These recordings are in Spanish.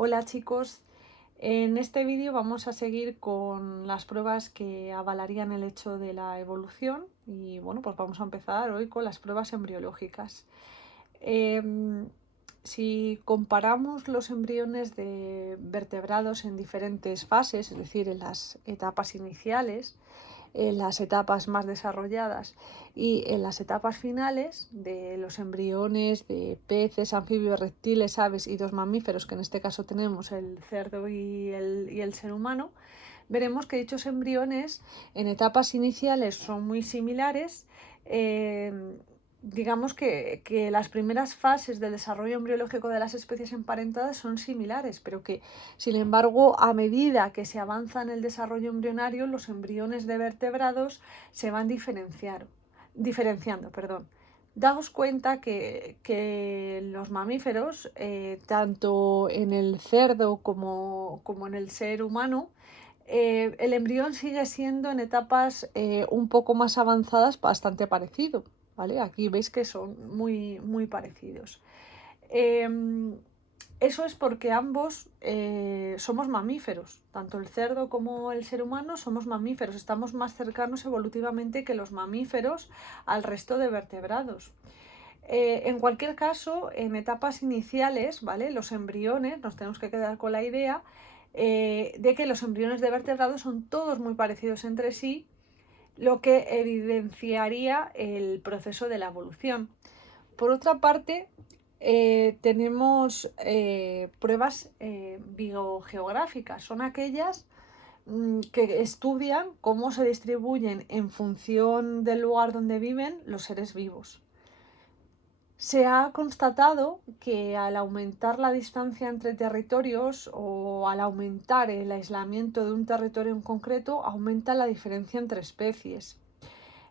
Hola chicos, en este vídeo vamos a seguir con las pruebas que avalarían el hecho de la evolución y bueno, pues vamos a empezar hoy con las pruebas embriológicas. Em, si comparamos los embriones de vertebrados en diferentes fases, es decir, en las etapas iniciales, en las etapas más desarrolladas y en las etapas finales de los embriones de peces, anfibios, reptiles, aves y dos mamíferos, que en este caso tenemos el cerdo y el ser humano, veremos que dichos embriones en etapas iniciales son muy similares. Digamos que las primeras fases del desarrollo embriológico de las especies emparentadas son similares, pero que, sin embargo, a medida que se avanza en el desarrollo embrionario, los embriones de vertebrados se van diferenciando. Daos cuenta que los mamíferos, tanto en el cerdo como en el ser humano, el embrión sigue siendo en etapas un poco más avanzadas bastante parecido, ¿vale? Aquí veis que son muy parecidos. Eh, Eso es porque ambos somos mamíferos, tanto el cerdo como el ser humano somos mamíferos, estamos más cercanos evolutivamente que los mamíferos al resto de vertebrados. En cualquier caso, en etapas iniciales, ¿vale? Los embriones, nos tenemos que quedar con la idea de que los embriones de vertebrados son todos muy parecidos entre sí, lo que evidenciaría el proceso de la evolución. Por otra parte, tenemos pruebas biogeográficas, son aquellas que estudian cómo se distribuyen en función del lugar donde viven los seres vivos. Se ha constatado que al aumentar la distancia entre territorios o al aumentar el aislamiento de un territorio en concreto, aumenta la diferencia entre especies.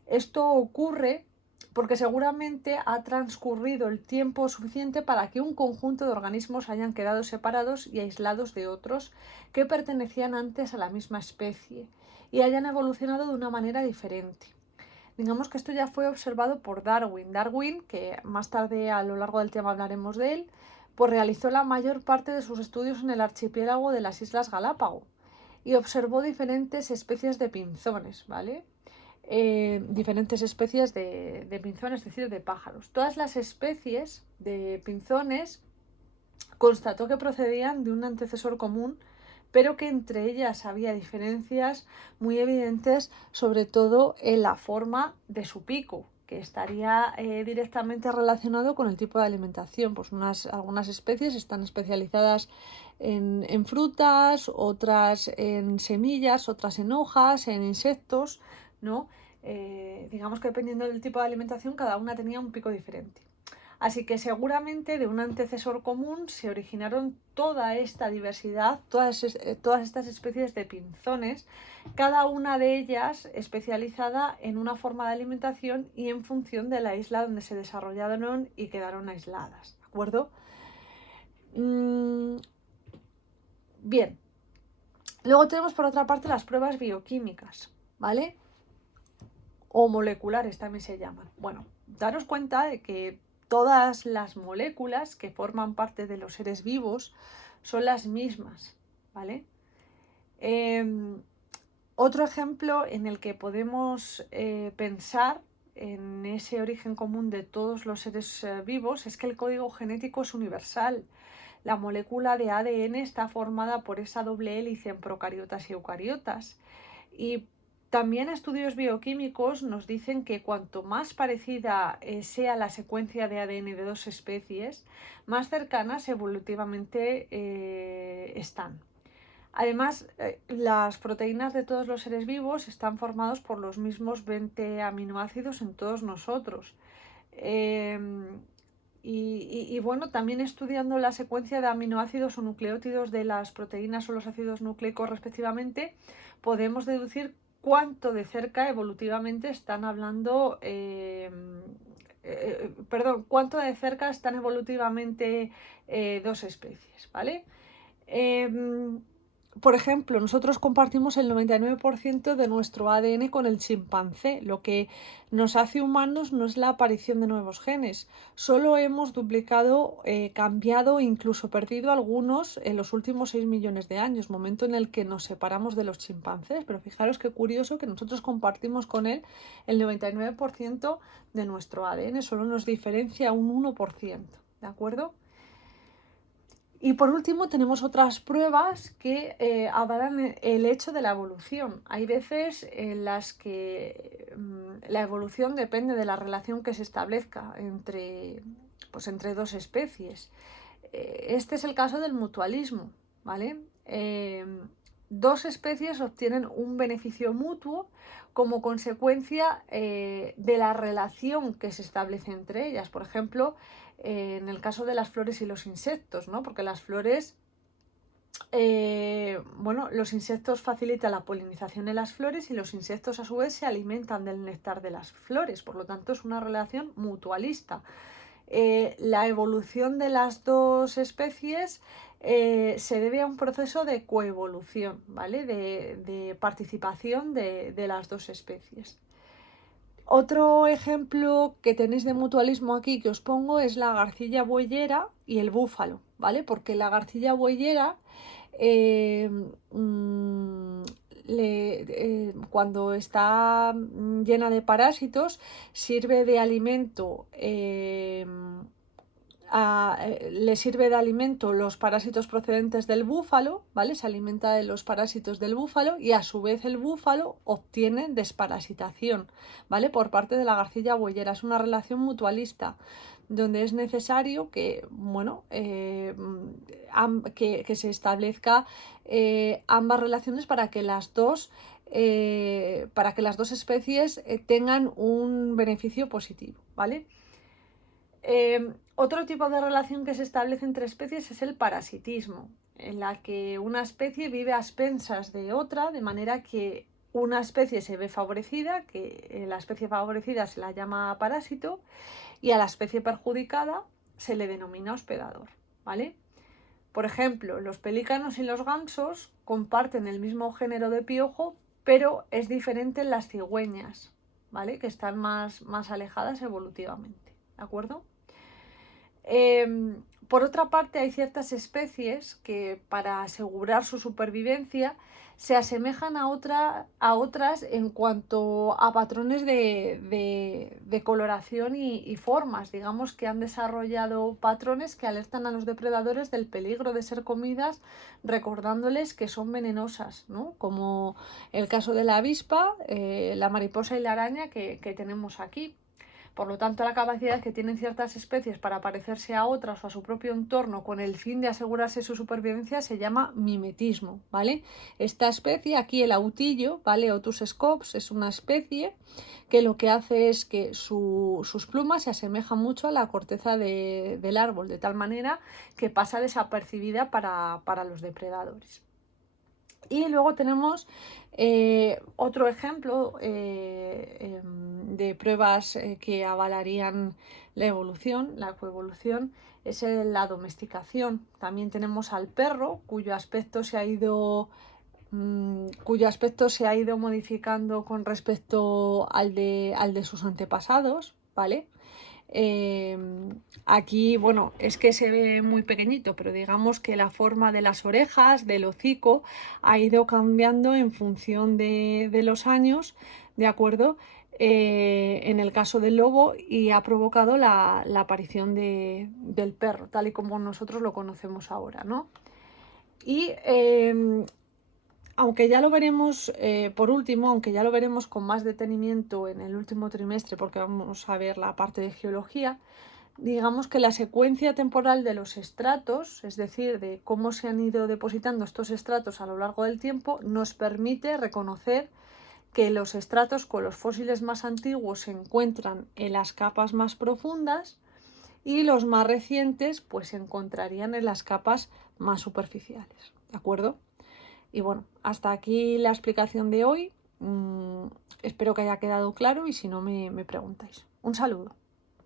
Esto ocurre porque seguramente ha transcurrido el tiempo suficiente para que un conjunto de organismos hayan quedado separados y aislados de otros que pertenecían antes a la misma especie y hayan evolucionado de una manera diferente. Digamos que esto ya fue observado por Darwin. Darwin, que más tarde a lo largo del tema hablaremos de él, pues realizó la mayor parte de sus estudios en el archipiélago de las Islas Galápago y observó diferentes especies de pinzones, ¿vale? Diferentes especies de pinzones, es decir, de pájaros. Todas las especies de pinzones constató que procedían de un antecesor común, pero que entre ellas había diferencias muy evidentes, sobre todo en la forma de su pico, que estaría directamente relacionado con el tipo de alimentación. Pues algunas especies están especializadas en frutas, otras en semillas, otras en hojas, en insectos, ¿no? Digamos que dependiendo del tipo de alimentación, cada una tenía un pico diferente. Así que seguramente de un antecesor común se originaron toda esta diversidad, todas estas especies de pinzones, cada una de ellas especializada en una forma de alimentación y en función de la isla donde se desarrollaron y quedaron aisladas. ¿De acuerdo? Bien. Luego tenemos por otra parte las pruebas bioquímicas, ¿vale? O moleculares también se llaman. Bueno, daros cuenta de que todas las moléculas que forman parte de los seres vivos son las mismas, ¿vale? Otro ejemplo en el que podemos pensar en ese origen común de todos los seres vivos es que el código genético es universal. La molécula de ADN está formada por esa doble hélice en procariotas y eucariotas. Y también estudios bioquímicos nos dicen que cuanto más parecida sea la secuencia de ADN de dos especies, más cercanas evolutivamente están. Además, las proteínas de todos los seres vivos están formados por los mismos 20 aminoácidos en todos nosotros. Eh, bueno, también estudiando la secuencia de aminoácidos o nucleótidos de las proteínas o los ácidos nucleicos respectivamente, podemos deducir cuánto de cerca evolutivamente están hablando, cuánto de cerca están evolutivamente dos especies, ¿vale? por ejemplo, nosotros compartimos el 99% de nuestro ADN con el chimpancé. Lo que nos hace humanos no es la aparición de nuevos genes. Solo hemos duplicado, cambiado e incluso perdido algunos en los últimos 6 millones de años, momento en el que nos separamos de los chimpancés. Pero fijaros qué curioso que nosotros compartimos con él el 99% de nuestro ADN. Solo nos diferencia un 1%. ¿De acuerdo? Y por último tenemos otras pruebas que avalan el hecho de la evolución. Hay veces en las que la evolución depende de la relación que se establezca entre dos especies. Este es el caso del mutualismo, ¿vale? Dos especies obtienen un beneficio mutuo como consecuencia de la relación que se establece entre ellas. Por ejemplo, en el caso de las flores y los insectos, ¿no? Porque las flores, bueno, los insectos facilitan la polinización en las flores y los insectos a su vez se alimentan del néctar de las flores, por lo tanto es una relación mutualista. La evolución de las dos especies se debe a un proceso de coevolución, ¿vale? De participación de las dos especies. Otro ejemplo que tenéis de mutualismo aquí que os pongo es la garcilla bueyera y el búfalo, ¿vale? Porque la garcilla bueyera eh, mm, cuando está llena de parásitos sirve de alimento le sirve de alimento los parásitos procedentes del búfalo, ¿vale? Se alimenta de los parásitos del búfalo y a su vez el búfalo obtiene desparasitación, ¿vale? Por parte de la garcilla bueyera. Es una relación mutualista donde es necesario que, bueno, que se establezca ambas relaciones para que las dos especies tengan un beneficio positivo, ¿vale? Otro tipo de relación que se establece entre especies es el parasitismo, en la que una especie vive a expensas de otra, de manera que una especie se ve favorecida, que la especie favorecida se la llama parásito, y a la especie perjudicada se le denomina hospedador, ¿vale? Por ejemplo, los pelícanos y los gansos comparten el mismo género de piojo, pero es diferente en las cigüeñas, ¿vale? Que están más alejadas evolutivamente, ¿de acuerdo? Por otra parte, hay ciertas especies que para asegurar su supervivencia se asemejan a otras en cuanto a patrones de coloración y formas. Digamos que han desarrollado patrones que alertan a los depredadores del peligro de ser comidas, recordándoles que son venenosas, ¿no? Como el caso de la avispa, la mariposa y la araña que tenemos aquí. Por lo tanto, la capacidad que tienen ciertas especies para parecerse a otras o a su propio entorno con el fin de asegurarse su supervivencia se llama mimetismo, ¿vale? Esta especie, aquí el autillo, ¿vale? Otus scops, es una especie que lo que hace es que sus plumas se asemejan mucho a la corteza del árbol, de tal manera que pasa desapercibida para los depredadores. Y luego tenemos otro ejemplo de pruebas que avalarían la evolución, la coevolución, es la domesticación. También tenemos al perro, cuyo aspecto se ha ido modificando con respecto al de sus antepasados, ¿vale? Eh, Aquí, bueno, es que se ve muy pequeñito, pero digamos que la forma de las orejas, del hocico, ha ido cambiando en función de los años, ¿de acuerdo? En el caso del lobo y ha provocado la aparición del perro, tal y como nosotros lo conocemos ahora, ¿no? Y aunque ya lo veremos, por último, aunque ya lo veremos con más detenimiento en el último trimestre, porque vamos a ver la parte de geología, digamos que la secuencia temporal de los estratos, es decir, de cómo se han ido depositando estos estratos a lo largo del tiempo, nos permite reconocer que los estratos con los fósiles más antiguos se encuentran en las capas más profundas y los más recientes pues se encontrarían en las capas más superficiales, ¿de acuerdo? Y bueno, hasta aquí la explicación de hoy. Espero que haya quedado claro y si no me preguntáis. Un saludo.